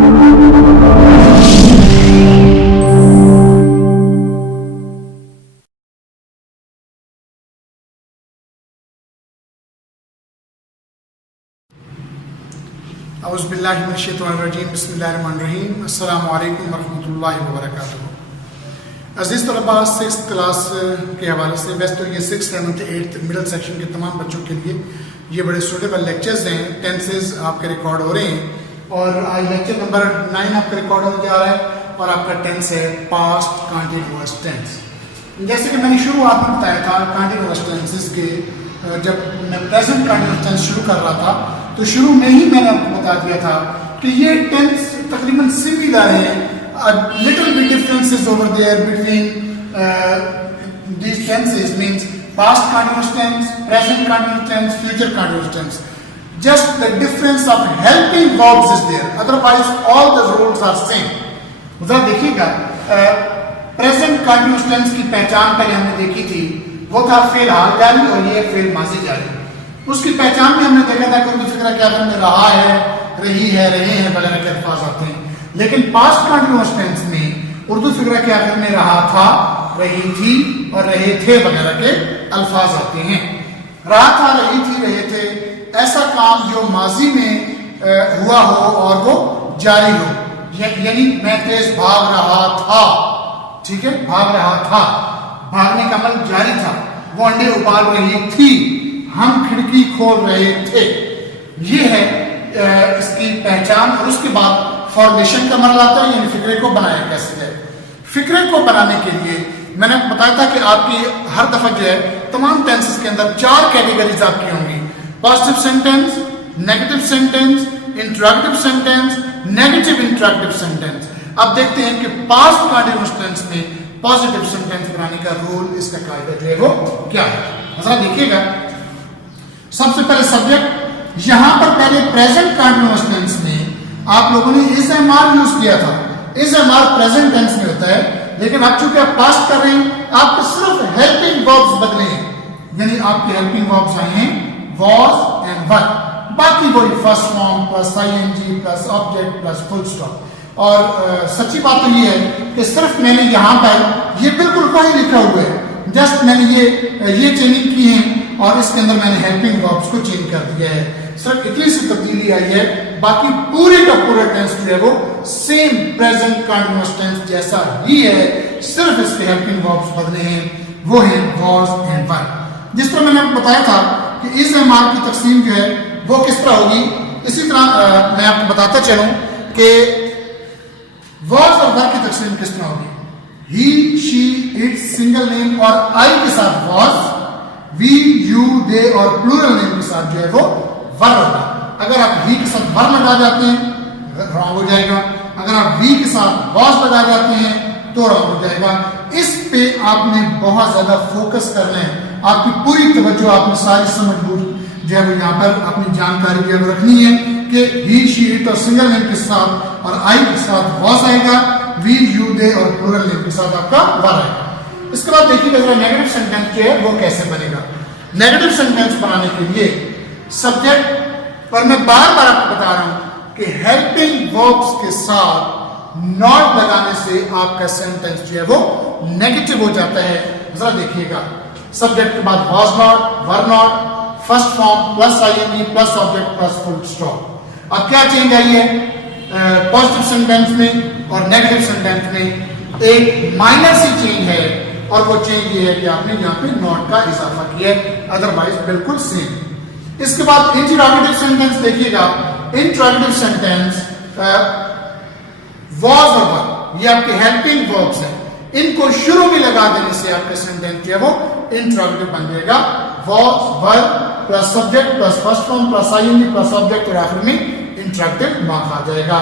औज़ुबिल्लाहिमिनश्शैतानिर्रजीम बिस्मिल्लाहिर्रहमानिर्रहीम अस्सलामु अलैकुम वरहमतुल्लाहि वबरकातुहू। अज़ीज़ तलबा, 6th क्लास के हवाले से वैसे तो ये 6th, 7th, 8th middle section के तमाम बच्चों के लिए ये बड़े सूटेबल लेक्चर्स हैं। टेंसेस आपके रिकॉर्ड हो रहे हैं और आज लेक्चर नंबर 9 आपका रिकॉर्ड होने जा रहा है और आपका टेंस है पास्ट कंटीन्यूअस टेंस। जैसे कि मैंने शुरुआत में बताया था कंटीन्यूअस टेंसेस के, जब मैं प्रेजेंट कंटीन्यूअस टेंस शुरू कर रहा था तो शुरू में ही मैंने आपको बता दिया था कि ये टेंस तकरीबन सिमिलर है। Little bit differences over there between these tenses means past continuous tense, present continuous tense, future continuous tense. Just the difference of helping verbs is there. Otherwise, all the rules are same. जरा देखिएगा, present continuous tense की पहचान पहले हमने देखी थी, वो था फेल हाल जारी और ये फेल माजी जारी। उसकी पहचान में हमने देखा था कि उर्दू फिक्रा के आखिर में रहा है, रही है, रहे हैं वगैरह के अल्फाज आते हैं। लेकिन पास्ट कंटीन्यूअस टेंस में उर्दू फिक्रा के आखिर में रहा था, रही थी और रहे थे वगैरह के अल्फाज आते हैं। रहा था, रही थी, रहे थे, ऐसा काम जो माजी में हुआ हो और वो जारी हो, यानी मैं तेज भाग रहा था, ठीक है, भाग रहा था, भागने का अमल जारी था, वो अंडे उबाल रही थी, हम खिड़की खोल रहे थे। ये है इसकी पहचान। और उसके बाद फॉर्मेशन का मरला आता है, यानी फिक्रे को बनाया कैसे जाए। फिक्रे को बनाने के लिए मैंने बताया था कि आपकी हर दफा जो है तमाम टेंसेस के अंदर 4 कैटेगरीज आपकी होंगी: positive sentence, negative sentence, interrogative sentence, negative interrogative sentence. अब देखते हैं कि पास्ट कंटीन्यूअस टेंस में पॉजिटिव सेंटेंस बनाने का रूल, इसका कायदा जो है वो क्या है। जरा देखिएगा, सबसे पहले सब्जेक्ट। यहां पर पहले प्रेजेंट कंटीन्यूअस टेंस में आप लोगों ने इज एम आर यूज किया था। Is am are present tense में होता है, लेकिन अब चूंकि आप पास्ट कर रहे हैं, आपको सिर्फ हेल्पिंग वर्ब्स बदले हैं, यानी आपके हेल्पिंग वर्ब्स आए हैं वॉज एंड वर। बाकी वही first form plus ING plus object plus full stop. और सच्ची बात तो ये है कि सिर्फ मैंने यहां पर ये बिल्कुल वही लिखा हुआ है, जस्ट मैंने ये चेंजिंग की है और इसके अंदर मैंने हेल्पिंग वर्ब्स को चेंज कर दिया है। सिर्फ इतनी सी तब्दीली आई है, बाकी पूरे का पूरा टेंस जो है वो सेम प्रेजेंट कंटीन्यूअस टेंस जैसा ही है, सिर्फ इसके हेल्पिंग वर्ब्स बदले हैं, वो है वॉज एंड वर। जिस तरह मैंने आपको बताया था कि इस एम आर की तकसीम जो है वो किस तरह होगी, इसी तरह मैं आपको बताता चलूं कि वॉज और वर की तकसीम किस तरह होगी। ही, शी, इट्स सिंगल नेम और आई के साथ वॉज, वी, यू, दे और प्लूरल नेम के साथ जो है वो वर होगा। अगर आप वी के साथ वर लगा जाते हैं रॉन्ग हो जाएगा, अगर आप वी के साथ वॉज लगा जाते हैं तो रॉन्ग हो जाएगा। इस पे आपने बहुत ज्यादा फोकस करना है, आपकी पूरी तवज्जो, आपने सारी समझ बूझ जो है वो यहाँ पर अपनी जानकारी जो है रखनी है कि ही, शी, इट और सिंगल नेम के साथ और आई के साथ वॉज आएगा, वी, यू, दे और प्लूरल नेम के साथ आपका वर आएगा। इसके बाद देखिएगा जरा नेगेटिव सेंटेंस जो है वो कैसे बनेगा। नेगेटिव सेंटेंस बनाने के लिए सब्जेक्ट पर मैं बार बार आपको बता रहा हूं कि हेल्पिंग वर्ब्स के साथ नॉट लगाने से आपका सेंटेंस जो है वो नेगेटिव हो जाता है। जरा देखिएगा, सब्जेक्ट के बाद was not, were not, first form plus ING plus object plus full stop. अब क्या चेंज आई है पॉजिटिव सेंटेंस में और नेगेटिव सेंटेंस में? एक माइनर सी चेंज है और वो चेंज ये है कि आपने यहाँ पे नॉट का इजाफा किया है, अदरवाइज बिल्कुल सेम। इसके बाद इंटरॉगेटिव सेंटेंस देखिएगा। इंटरॉगेटिव सेंटेंस वॉज और वर, ये आपके हेल्पिंग वर्ब्स हैं, इनको शुरू में लगा देने से आपका सेंटेंस जो है वो इंटरॉगेटिव बन जाएगा। Was, were plus subject plus first form plus ING plus object और आखिर में इंटरॉगेटिव मार्क आ जाएगा।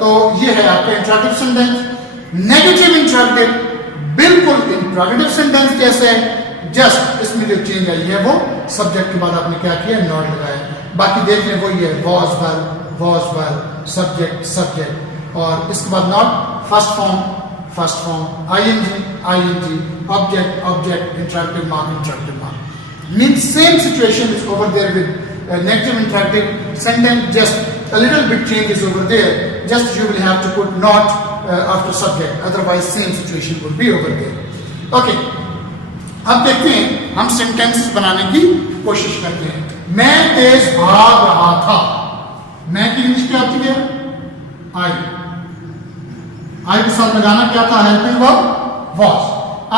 तो ये है आपका इंटरॉगेटिव सेंटेंस। नेगेटिव इंटरॉगेटिव बिल्कुल इंटरॉगेटिव सेंटेंस जैसे है, जस्ट इसमें जो चेंज आई है वो सब्जेक्ट के बाद आपने क्या किया, नॉट लगाया। बाकी देख लें वही है, वॉज वर, सब्जेक्ट सब्जेक्ट और इसके बाद not, first form ING object interrogative mark. Means same situation is over there with negative interactive sentence, just a little bit changes over there. Just you will have to put not after subject, otherwise same situation would be over there. Okay, अब देखते हैं, हम sentences बनाने की कोशिश करते हैं. मैं तेज भाग रहा था. मैं की इंग्लिश क्या होती है? आई के साथ लगाना क्या था? Helping verb was.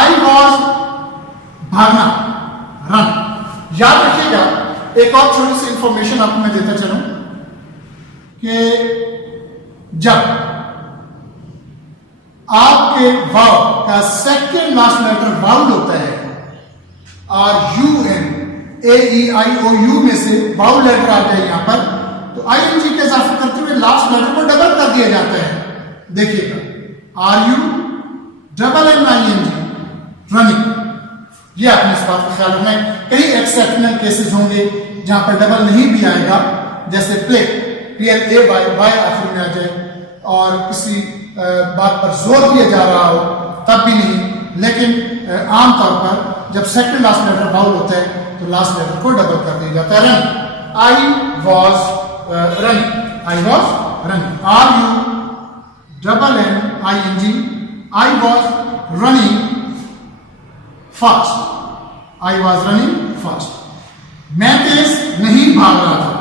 I was भागना, रन. याद रखिएगा, एक और थोड़ी सी इंफॉर्मेशन आपको मैं देता चलूं कि जब आपके वाव का सेकंड लास्ट लेटर वाउल होता है, RUN AEIOU में से वाउल लेटर आ जाए यहां पर, तो ING के इजाफा करते हुए लास्ट लेटर को डबल कर दिया जाता है. देखिएगा, RUNNING, रनिंग. ये आपने इस बात का ख्याल रखना है. कई एक्सेप्शनल केसेस होंगे जहां पर डबल नहीं भी आएगा, जैसे प्ले, PLAY आखिर में आ जाए और किसी बात पर जोर दिया जा रहा हो तब भी नहीं. लेकिन आमतौर पर जब सेकंड लास्ट लेटर वाउल होता है तो लास्ट लेटर को डबल कर दिया जाता है. Running, I was running, I was running. RUNNING, I was running fast. I was running fast. मैं तेज नहीं भाग रहा था.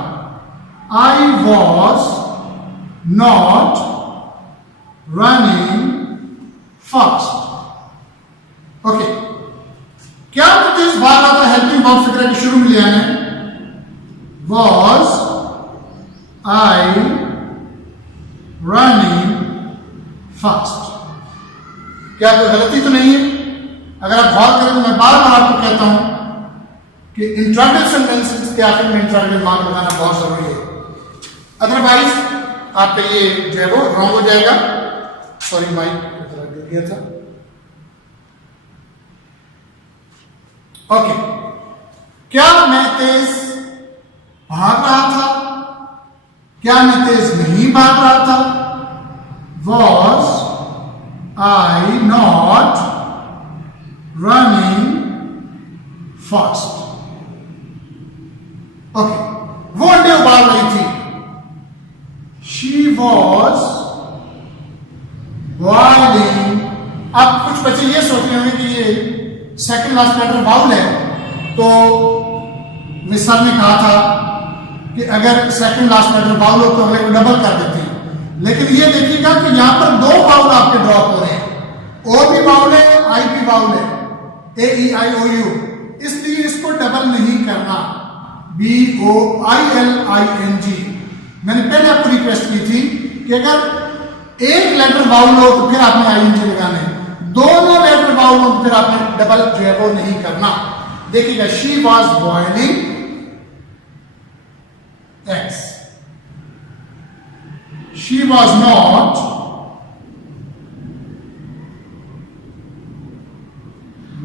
I was not running fast. Okay, क्या मैं तेज भाग रहा था? हेल्पिंग वर्ब फिक्र के शुरू में ले आना है. Was I running fast. क्या कोई गलती तो नहीं है? अगर आप गौर करें तो मैं बार बार आपको कहता हूं कि इंट्रोगेटिव सेंटेंसेस के आखिर में इंट्रोगेटिव मार्क लगाना बहुत जरूरी है. अदरवाइज आपका ये जो है वो रॉन्ग हो जाएगा. सॉरी, माइक गिर गया था. ओके, क्या मैं तेज भाग रहा था? क्या मैं तेज नहीं भाग रहा था? Was I not running fast. Okay, वो अंडे उबाल रही थी. She was boiling. अब कुछ बच्चे ये सोच रहे होंगे कि ये सेकंड लास्ट लेटर वाउल है, तो मिसाल ने कहा था कि अगर सेकंड लास्ट लेटर वाउल हो तो अगले को डबल कर देते हैं. लेकिन ये देखिएगा कि यहां पर दो वाउल आपके ड्रॉप हो रहे हैं. ओ भी वाउल है, आई भी वाउल है, AEIOU. इसलिए इसको डबल नहीं करना. BOILING. मैंने पहले आपको रिक्वेस्ट की थी कि अगर एक लेटर वाउल हो तो फिर आपने ING लगाना है. दोनों लेटर वाउल हो तो फिर आपने डबल जो है वो नहीं करना. देखिएगा, she was boiling eggs. She was not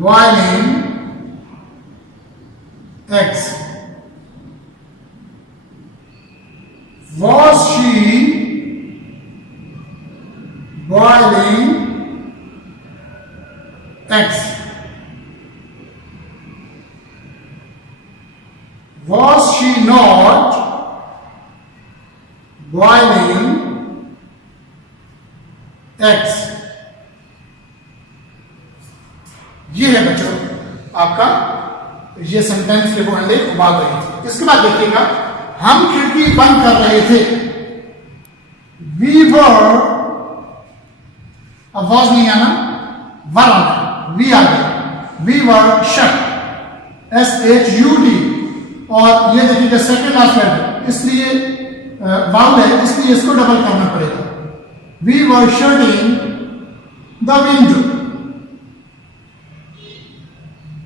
boiling eggs. Was she boiling eggs? Was she not boiling eggs? ये है बच्चों आपका ये सेंटेंस के वो अंडे उबाल रही थी. इसके बाद देखिएगा, हम खिड़की बंद कर रहे थे. वी वर, अब वॉज नहीं आना, वर आना, वी आ गया. We were shut, SHUD. और ये देखिएगा सेकंड लास्ट लेटर, इसलिए वाउल है, इसलिए इसको डबल करना पड़ेगा. We were shutting the window.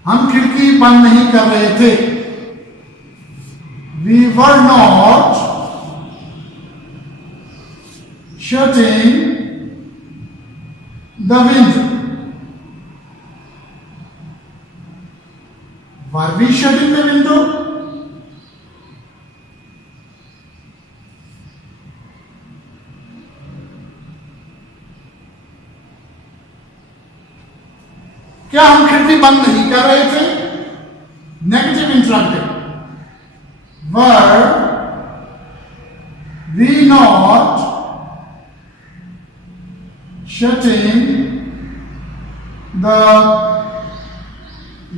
हम खिड़की बंद नहीं कर रहे थे. We were not shutting the window. Were we shutting the window? क्या हम खिड़की बंद नहीं कर रहे थे? Negative interrogative. Were we not shutting the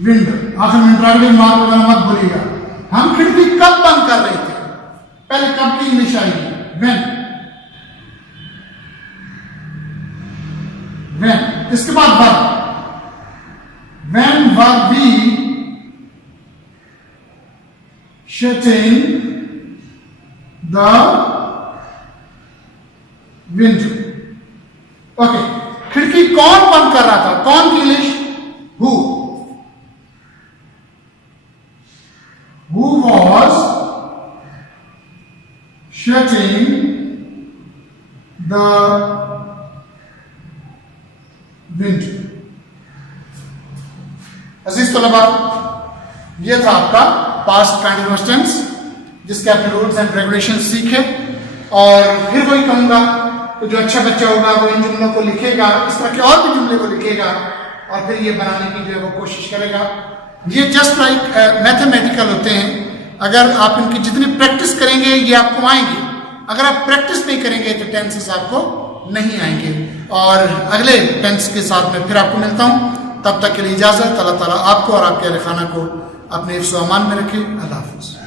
window। आखिर में इंट्रोगेटिव मार्क लगाना मत भूलिएगा। हम खिड़की कब बंद कर रहे थे? पहले कब की इंग्लिश आएगी? when। इसके बाद verb। when were we shutting the window? Okay, खिड़की कौन बंद कर रहा था? कौन की English? who was shutting the window? अजीज तलबा, ये था आपका पास्ट कंटीन्यूअस टेंस जिसके आपने रूल्स एंड रेगुलेशन सीखे। और फिर वही कहूंगा कि जो अच्छा बच्चा होगा वो इन जुमलों को लिखेगा, इस तरह के और भी जुमले को लिखेगा और फिर ये बनाने की जो है वो कोशिश करेगा। ये जस्ट लाइक मैथमेटिकल होते हैं। अगर आप इनकी जितनी प्रैक्टिस करेंगे ये आपको आएंगे, अगर आप प्रैक्टिस नहीं करेंगे तो टेंसेस आपको नहीं आएंगे। और अगले टेंस के साथ में फिर आपको मिलता हूं, तब तक के लिए इजाजत। अल्लाह ताला आपको और आपके अहल खाना को अपने हिफ्ज़ व अमान में रखे। अल्लाह हाफ़िज़।